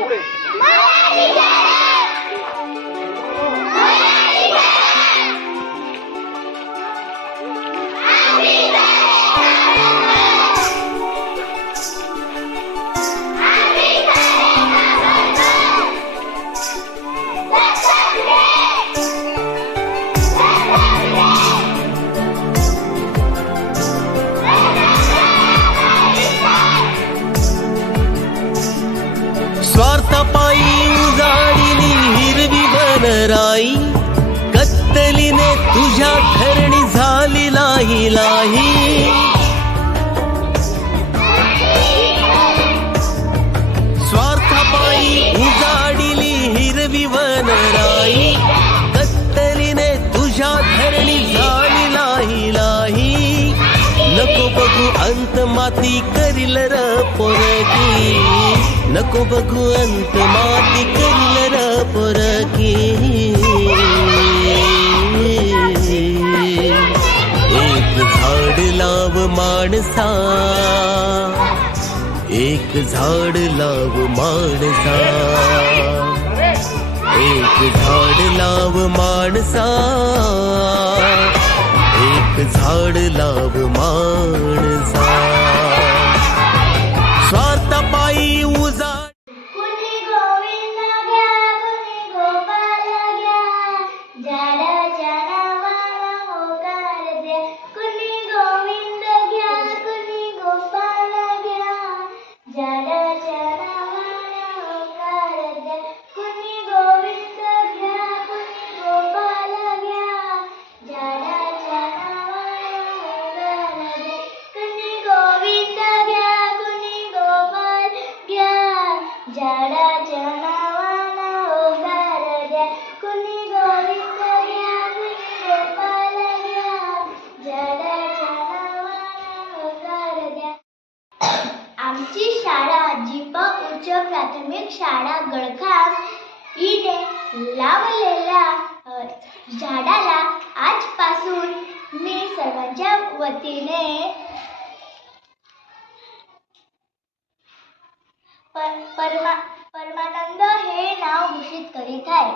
Mãe, माती करील र पोरकी नको बघू अंत माती करील र पोरकी एक झाड लाव माणसा. एक झाड लाव माणसा. एक झाड लाव माणसा. झाड लाव माणसा. उच्च प्राथमिक शाळा गळखास हिने लावलेल्या झाडाला आजपासून मी सर्वांच्या वतीने परमा परमानंद हे नाव घोषित करीत आहे.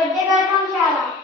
बर्थडे कार्यक्रम शाळा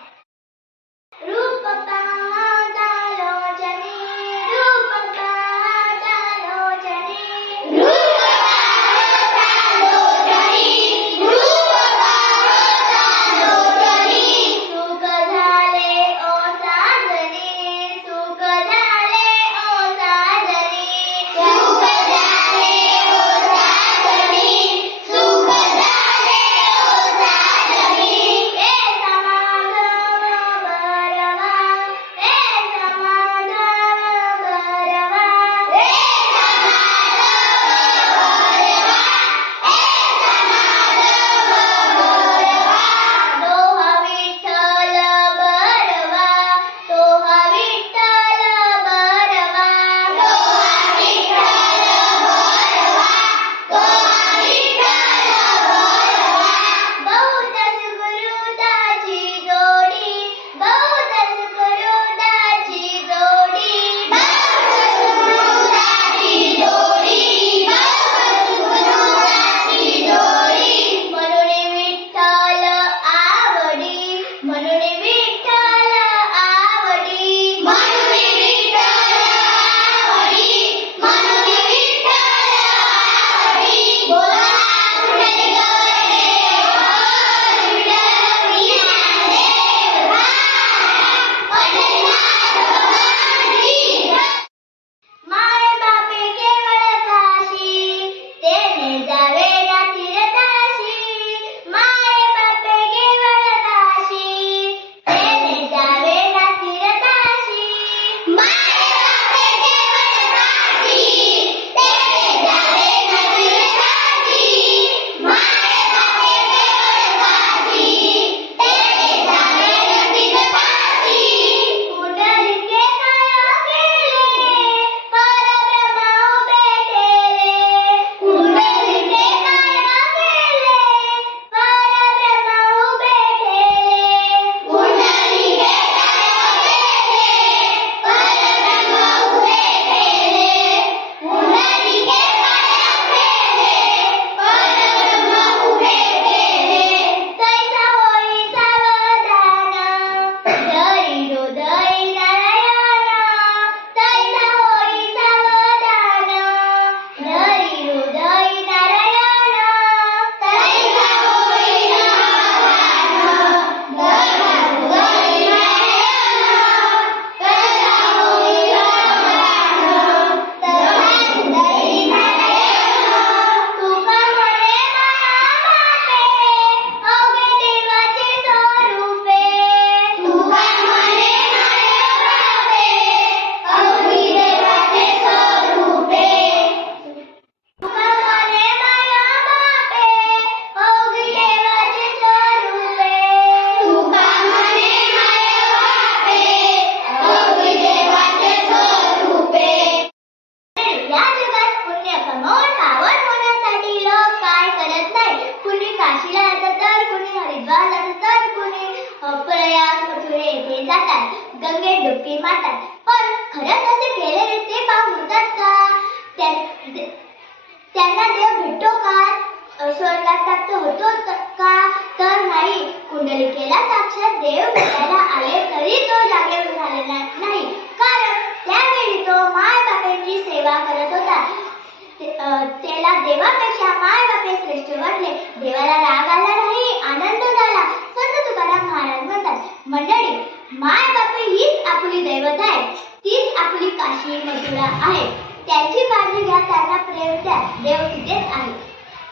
सोडला स्वर्गात होतो का तर नाही कुंडलिकेला साक्षात देव भेटायला आले तरी तो जागेवर झालेला नाही. कारण त्यावेळी तो माय सेवा करत होता. ते- त्याला देवापेक्षा माय बापे श्रेष्ठ वाटले. देवाला राग आला नाही आनंद झाला. संत तुकाराम महाराज म्हणतात मंडळी माय बापे हीच आपली दैवत आहे तीच आपली काशी मथुरा आहे त्यांची काळजी घ्या त्यांना प्रेम द्या. देव तिथेच आहे.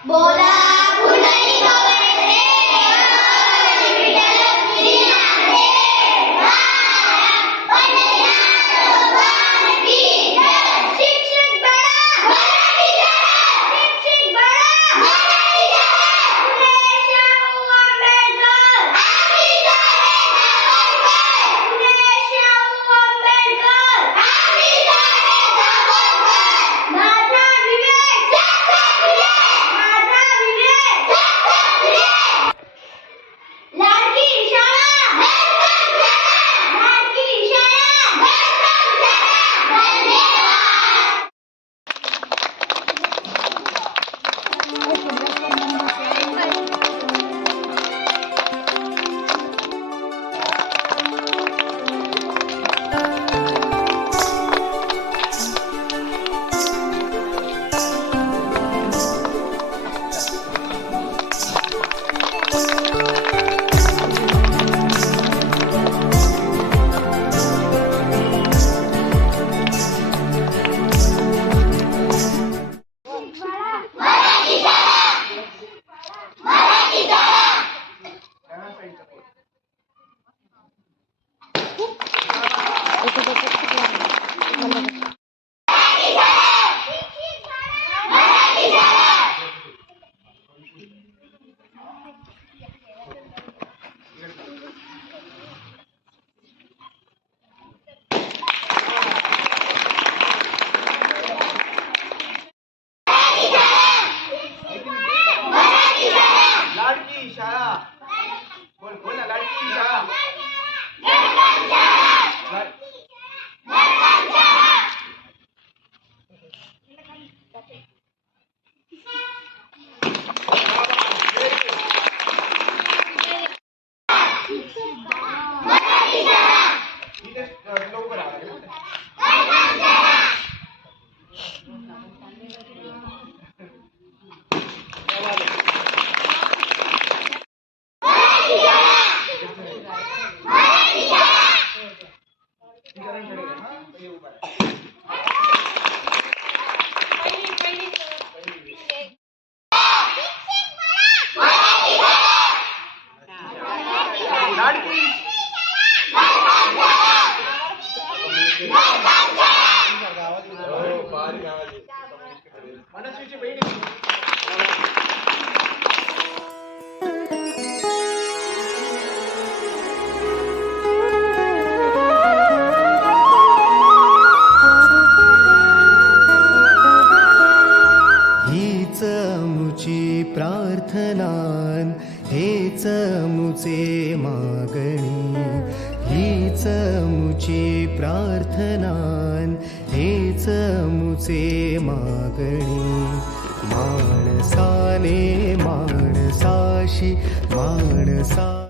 Bola, bunda, मागणी माणसाने माणसाशी माणसा